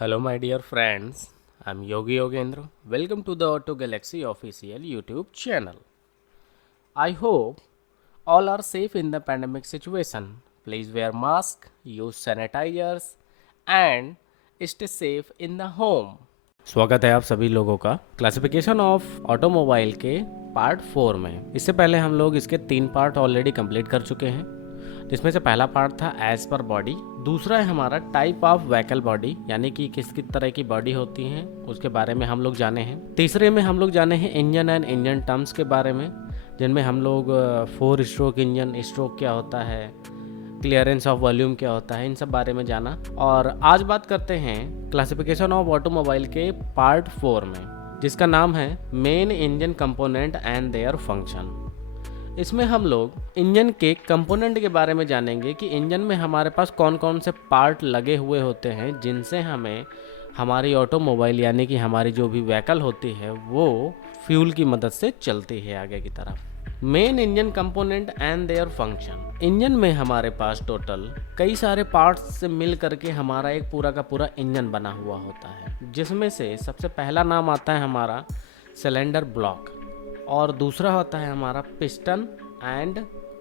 Hello, my dear friends. I'm Yogi Yogendra. Welcome to the Auto Galaxy official YouTube channel. I hope all are safe in the pandemic situation. Please wear mask, use sanitizers, and stay safe in the home. स्वागत है आप सभी लोगों का classification of automobile के part 4 में। इससे पहले हम लोग इसके 3 पार्ट ऑलरेडी कंप्लीट कर चुके हैं, जिसमें से पहला पार्ट था एज पर बॉडी, दूसरा है हमारा टाइप ऑफ व्हीकल बॉडी, यानी कि किस किस तरह की बॉडी होती हैं उसके बारे में हम लोग जाने हैं। तीसरे में हम लोग जाने हैं इंजन एंड इंजन टर्म्स के बारे में, जिनमें हम लोग 4 स्ट्रोक इंजन, स्ट्रोक क्या होता है, क्लियरेंस ऑफ वॉल्यूम क्या होता है, इन सब बारे में जाना। और आज बात करते हैं क्लासिफिकेशन ऑफ ऑटोमोबाइल के पार्ट 4 में, जिसका नाम है main engine component and their function. इसमें हम लोग इंजन के कंपोनेंट के बारे में जानेंगे कि इंजन में हमारे पास कौन कौन से पार्ट लगे हुए होते हैं जिनसे हमें हमारी ऑटोमोबाइल यानी कि हमारी जो भी व्हीकल होती है वो फ्यूल की मदद से चलती है आगे की तरफ। Main engine component and their function. Engine में हमारे पास टोटल कई सारे पार्ट्स से मिल करके हमारा एक पूरा का पूरा इंजन बना हुआ होता है, जिसमें से सबसे पहला नाम आता है हमारा सिलेंडर ब्लॉक, और दूसरा होता है हमारा पिस्टन एंड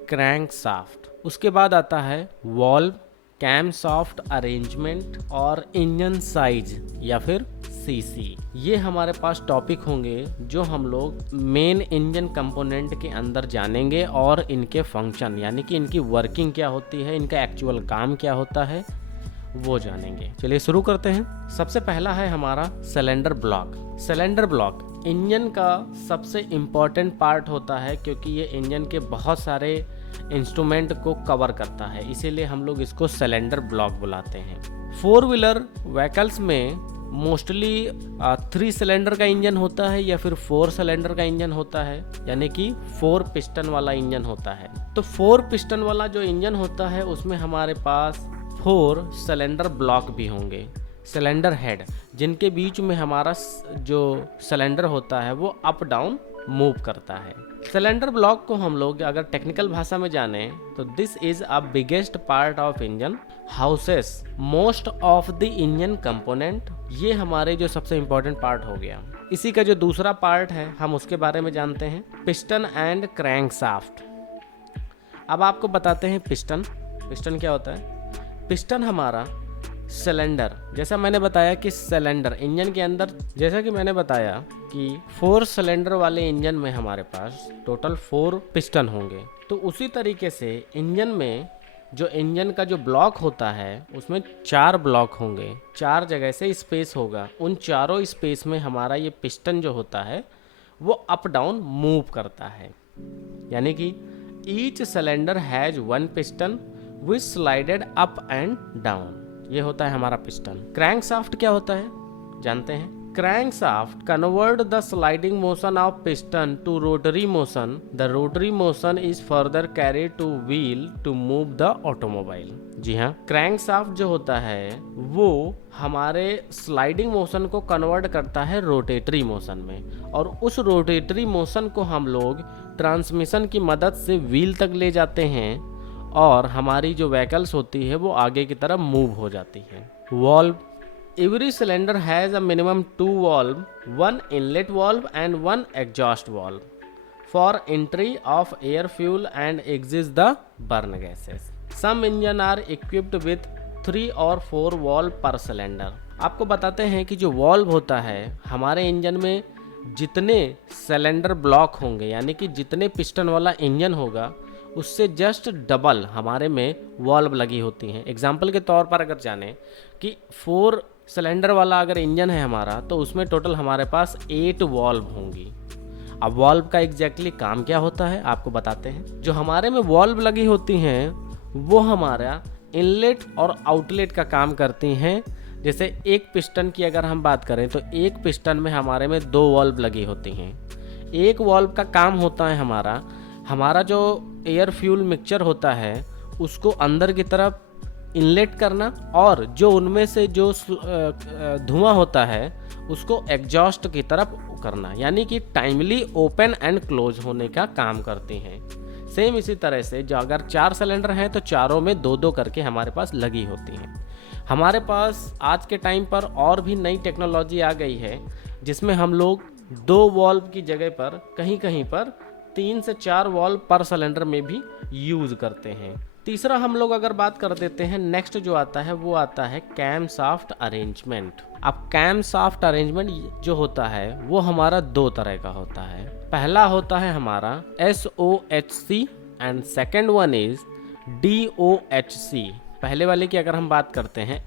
क्रैंक शाफ्ट। उसके बाद आता है वॉल्व, कैम शाफ्ट अरेंजमेंट और इंजन साइज या फिर सीसी। ये हमारे पास टॉपिक होंगे जो हम लोग मेन इंजन कंपोनेंट के अंदर जानेंगे और इनके फंक्शन यानी कि इनकी वर्किंग क्या होती है, इनका एक्चुअल काम क्या होता है वो जानेंगे। चलिए शुरू करते हैं। सबसे पहला है हमारा cylinder block. Cylinder block engine का सबसे इम्पॉर्टेंट पार्ट होता है, क्योंकि ये इंजन के बहुत सारे इंस्ट्रूमेंट को कवर करता है, इसीलिए हम लोग इसको सिलेंडर ब्लॉक बुलाते हैं। 4 व्हीलर व्हीकल्स में मोस्टली 3 सिलेंडर का इंजन होता है या फिर 4 सिलेंडर का इंजन होता है, यानी कि 4 पिस्टन वाला इंजन होता है। तो 4 पिस्टन वाला जो इंजन होता है उसमें हमारे पास 4 सिलेंडर ब्लॉक भी होंगे, सिलेंडर हेड, जिनके बीच में हमारा जो सिलेंडर होता है वो अप डाउन मूव करता है। सिलेंडर ब्लॉक को हम लोग अगर टेक्निकल भाषा में जाने तो this is a biggest part of engine, houses most of the engine component. ये हमारे जो सबसे इंपॉर्टेंट पार्ट हो गया। इसी का जो दूसरा पार्ट है हम उसके बारे में जानते हैं, पिस्टन एंड क्रैंक शाफ्ट। अब आपको बताते हैं पिस्टन। पिस्टन क्या होता है? पिस्टन हमारा सिलेंडर, जैसा मैंने बताया कि सिलेंडर इंजन के अंदर, जैसा कि मैंने बताया कि 4 सिलेंडर वाले इंजन में हमारे पास टोटल 4 पिस्टन होंगे, तो उसी तरीके से इंजन में जो इंजन का जो ब्लॉक होता है उसमें 4 ब्लॉक होंगे, 4 जगह से स्पेस होगा। उन चारों स्पेस में हमारा ये पिस्टन जो होता है वो अप डाउन मूव करता है, यानी कि each cylinder has 1 piston which slided up and down. ये होता है हमारा पिस्टन। क्रैंक शाफ्ट क्या होता है जानते हैं? Crank shaft convert the sliding motion of piston to rotary motion. The rotary motion is further carried to wheel to move the automobile. जी हाँ, क्रैंक शाफ्ट जो होता है वो हमारे स्लाइडिंग मोशन को कन्वर्ट करता है रोटेटरी मोशन में, और उस रोटेटरी मोशन को हम लोग ट्रांसमिशन की मदद से व्हील तक ले जाते हैं और हमारी जो व्हीकल्स होती है वो आगे की तरफ मूव हो जाती है। Valve. Every cylinder has a minimum 2 valve, 1 inlet valve and 1 exhaust valve for entry of air fuel and exit the burn gases. Some engine are equipped with 3 और 4 वॉल्व पर सिलेंडर। आपको बताते हैं कि जो वॉल्व होता है हमारे इंजन में जितने सिलेंडर ब्लॉक होंगे, यानी कि जितने पिस्टन वाला इंजन होगा उससे जस्ट डबल हमारे में वॉल्व लगी होती हैं। एग्जाम्पल के तौर पर अगर जाने कि 4 सिलेंडर वाला अगर इंजन है हमारा तो उसमें टोटल हमारे पास 8 वॉल्व होंगी। अब वॉल्व का एग्जैक्टली काम क्या होता है आपको बताते हैं। जो हमारे में वॉल्व लगी होती हैं वो हमारा इनलेट और आउटलेट का काम करती हैं। जैसे एक पिस्टन की अगर हम बात करें तो एक पिस्टन में हमारे में 2 वॉल्व लगी होती हैं। एक वॉल्व का काम होता है हमारा जो एयर फ्यूल मिक्सचर होता है उसको अंदर की तरफ इनलेट करना, और जो उनमें से जो धुआं होता है उसको एग्जॉस्ट की तरफ करना, यानी कि टाइमली ओपन एंड क्लोज होने का काम करती हैं। सेम इसी तरह से जो अगर 4 सिलेंडर हैं तो चारों में 2-2 करके हमारे पास लगी होती हैं। हमारे पास आज के टाइम पर और भी नई टेक्नोलॉजी आ गई है जिसमें हम लोग 2 वॉल्व की जगह पर कहीं कहीं पर 3 से 4 वॉल्व पर सिलेंडर में भी यूज़ करते हैं। तीसरा हम लोग अगर बात कर देते हैं, नेक्स्ट जो आता है वो आता है कैम शाफ्ट अरेंजमेंट। अब कैम शाफ्ट अरेंजमेंट जो होता है वो हमारा 2 तरह का होता है। पहला होता है हमारा SOHC and second one is DOHC। पहले वाले की अगर हम बात करते हैं,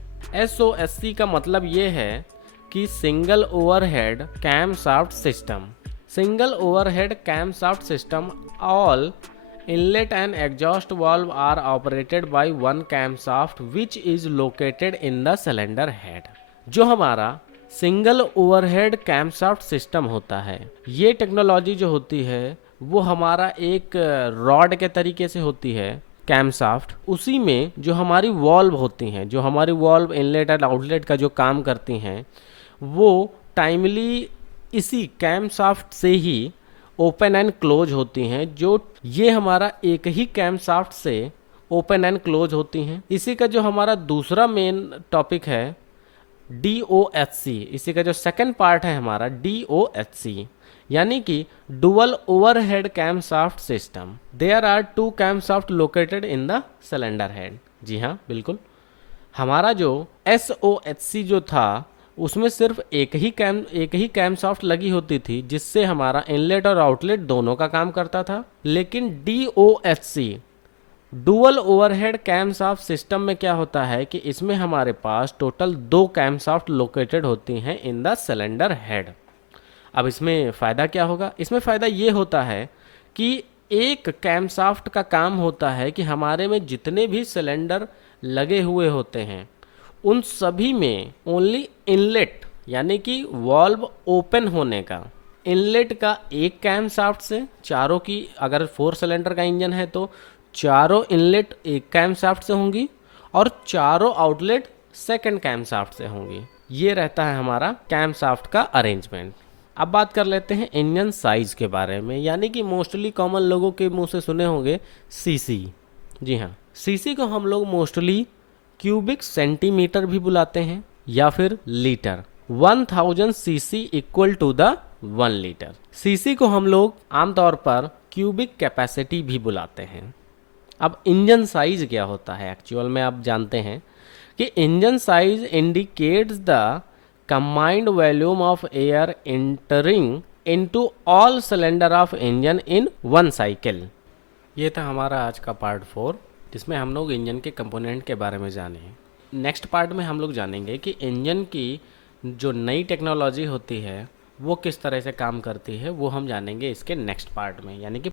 SOHC का मतलब ये है कि single overhead cam shaft system. Single overhead cam shaft system, all inlet and exhaust valve are operated by one camshaft which is located in the cylinder head। जो हमारा सिंगल ओवरहेड कैमशाफ्ट सिस्टम होता है, ये technology जो होती है वो हमारा एक रॉड के तरीके से होती है कैमशाफ्ट। उसी में जो हमारी वॉल्व होती हैं, जो हमारी वॉल्व इनलेट एंड आउटलेट का जो काम करती हैं, वो टाइमली इसी कैमशाफ्ट से ही ओपन एंड क्लोज होती हैं। जो ये हमारा एक ही कैमशाफ्ट से ओपन एंड क्लोज होती हैं। इसी का जो हमारा दूसरा मेन टॉपिक है DOHC, इसी का जो सेकंड पार्ट है हमारा DOHC, यानी कि dual overhead camshaft system. There are 2 camshaft located in the cylinder head. जी हाँ, बिल्कुल। हमारा जो SOHC जो था उसमें सिर्फ एक ही कैमशाफ्ट लगी होती थी जिससे हमारा इनलेट और आउटलेट दोनों का काम करता था। लेकिन DOHC dual overhead camshaft system में क्या होता है कि इसमें हमारे पास टोटल 2 कैमशाफ्ट लोकेटेड होती हैं इन द सिलेंडर हेड। अब इसमें फ़ायदा क्या होगा? इसमें फ़ायदा ये होता है कि एक कैमशाफ्ट का काम होता है कि हमारे में जितने भी सिलेंडर लगे हुए होते हैं उन सभी में ओनली इनलेट यानी कि वॉल्व ओपन होने का, इनलेट का एक कैमशाफ्ट से चारों की, अगर 4 सिलेंडर का इंजन है तो चारों इनलेट एक कैमशाफ्ट से होंगी और चारों आउटलेट सेकंड कैमशाफ्ट से होंगी। ये रहता है हमारा कैमशाफ्ट का अरेंजमेंट। अब बात कर लेते हैं इंजन साइज के बारे में, यानी कि मोस्टली कॉमन लोगों के मुंह से सुने होंगे CC। जी हाँ, CC को हम लोग मोस्टली क्यूबिक सेंटीमीटर भी बुलाते हैं या फिर litre. 1000 CC equal to the 1 litre. CC को हम लोग आमतौर पर क्यूबिक कैपेसिटी भी बुलाते हैं। अब इंजन साइज क्या होता है एक्चुअल में आप जानते हैं कि engine size indicates the combined volume of air entering into all cylinder of engine in 1 cycle. ये था हमारा आज का पार्ट 4 जिसमें हम लोग इंजन के कंपोनेंट के बारे में जाने। नेक्स्ट पार्ट में हम लोग जानेंगे कि इंजन की जो नई टेक्नोलॉजी होती है वो किस तरह से काम करती है, वो हम जानेंगे इसके नेक्स्ट पार्ट में, यानी कि